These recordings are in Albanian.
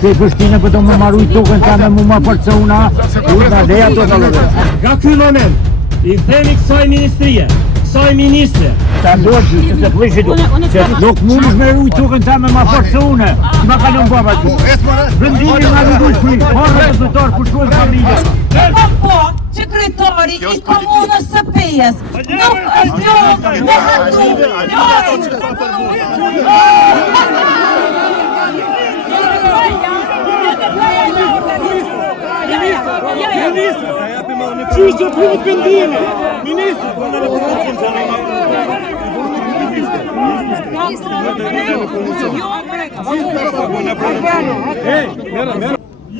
Te Prishtinë për të më marru i tukën ta me mu ma forcuna, dhe ato të lëve. Nga ky moment, i themi kësaj ministrie, kësaj ministre. Ta ndorë që se përshë du, që nuk mund është me ru i tukën ta me ma forcune, që ma kalon baba që. Vendimi nga në dujtë fri, marrë të zëtarë, pushtuën familje. Po, që kryetari i komunës së Pejës nuk është lodhë me Qështë të primit vendime, ministrë,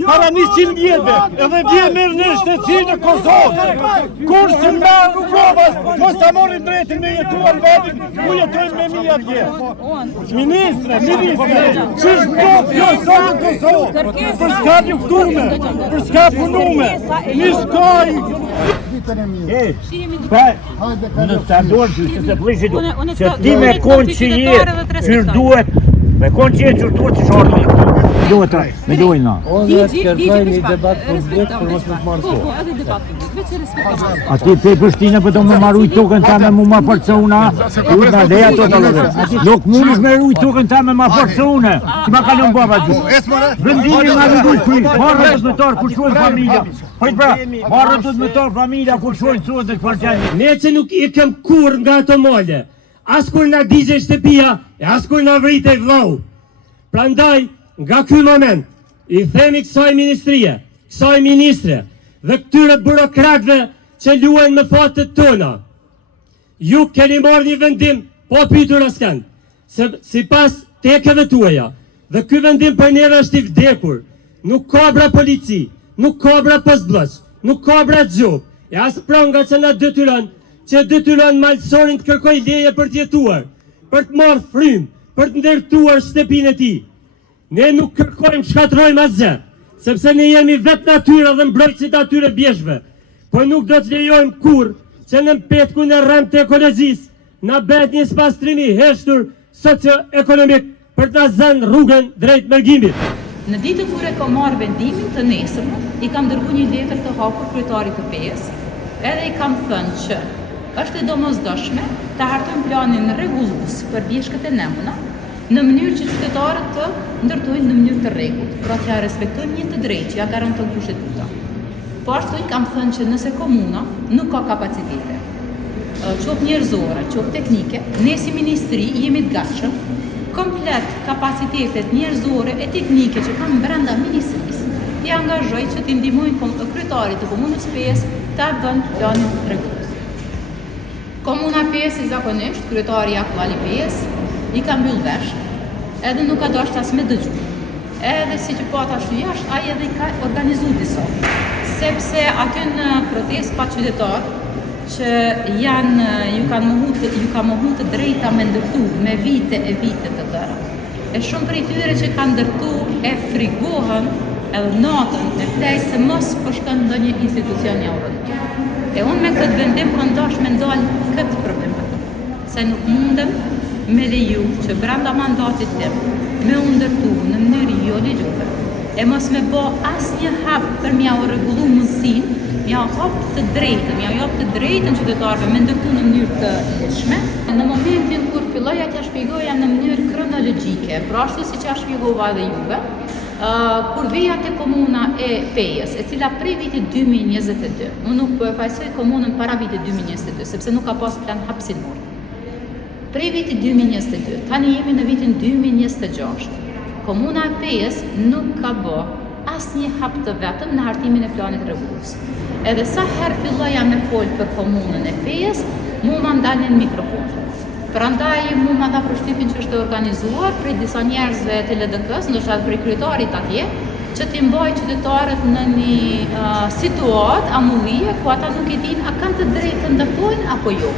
para 100 vjetëve, edhe vje merë në shtetësi në Kosovë, kur se nga Rugrovas, mos të morin drejtin me jetuar vendin, ku jetojnë me 1000 vjetë. Ministre, qështë do kjo sa në Kosovë, për s'ka njëftume, për s'ka punume, një shkaj. Në të ndorë që se përshë du, që ti me konë që jetë, që duhet, me konë që jetë që duhet që shorë në me dojnë na. Ose të kërkoj një debat publik për mos më të marrë kohë. A ti te Prishtinë për të më marru i tukën ta me mu ma forcuna, dhe ato të lëve. Nuk mund është me ru i tukën ta me ma forcune, që ma kalon baba që. Vendimi nga në dujtë fri, marrë të zëtarë, pushtuën familja. Pojtë pra, marrë të zëtarë familja, pushtuën suën të shparqenjë. Ne që nuk i kem kur nga ato mole, as kur nga digje shtëpia, e as kur nga vrite vlau. Prandaj, nga ky moment, i themi kësaj ministrie, kësaj ministre, dhe këtyre burokratëve që luajnë me fatët tona. Ju keni marrë një vendim, po pytur askënd, se si pas tekeve tuaja, dhe ky vendim për neve është i vdekur, nuk ka bra polici, nuk ka bra postbllëq, nuk ka bra gjop, e as pranga që na detyron malësorin të kërkoj leje për të jetuar, për të marrë frym, për të ndërtuar shtëpinë e tij. Ne nuk kërkojmë shkatrojmë asgjë, sepse ne jemi vetë natyra dhe mbrojtësit atyre bjeshve, por nuk do të lejojmë kur që në petku në rrëm të ekologjisë na bëhet një spastrimi heshtur socio-ekonomik për të zënë rrugën drejt mërgimit. Në ditën kur e kam marrë vendimin të nesërmë, i kam dërguar një letër të hapur kryetarit të Pejës, edhe i kam thënë që është e domosdoshme të hartojmë planin rregullues për bjeshkët e nemuna, në mënyrë që qytetarët të ndërtojnë në mënyrë të rregullt, pra që ja respektojnë një të drejtë që ja garanton kushtetuta. Po ashtu i kam thënë që nëse komuna nuk ka kapacitete, qoftë njerëzore, qoftë teknike, ne si ministri jemi të gatshëm, komplet kapacitetet njerëzore e teknike që kanë brenda ministrisë, t'i angazhoj që t'i ndihmojnë kryetarit të komunës Pejës ta bën planin rregullues. Komuna Pejës i zakonisht, kryetari aktual i Pejës, i ka mbyll vesh, edhe nuk ka dashur as me dëgju. Edhe si që po ashtu jashtë, ai edhe i ka organizuar disa. Sepse aty në protestë pa qytetar që ju ka mohu të drejta me ndërtu me vite e vite të tëra. E shumë prej tyre që kanë ndërtu e frigohen edhe natën e flejë se mos po shkon ndonjë institucion javëror. E unë me këtë vendim kam dashur me ndalë këtë problematik, se nuk mundem me leju që brenda mandatit tim me u ndërtu në mënyrë jo ligjore e mos me bë asnjë hap për m'ia rregullu mundësinë, m'ia hap të drejtën qytetarëve me ndërtu në mënyrë të lehtëshme. Në momentin kur filloja t'ja shpjegoja në mënyrë kronologjike, pra ashtu siç ja shpjegova edhe juve, kur veja te komuna e Pejës, e cila prej vitit 2022, unë nuk po e fajsoj komunën para vitit 2022, sepse nuk ka pas plan hapësinor. Prej vitit 2022, tani jemi në vitin 2026. Komuna e Pejës nuk ka bë asnjë hap të vetëm në hartimin e planit rregullues. Edhe sa herë filloja me fol për komunën e Pejës, mu ma ndalnin mikrofon. Prandaj mu ma dha përshtypjen që është organizuar prej disa njerëzve të LDK-s, ndoshta prej kryetarit atje, që t'i mbajë qytetarët në një situatë amullie ku ata nuk e dinë a kanë të drejtë të ndërtojnë apo jo.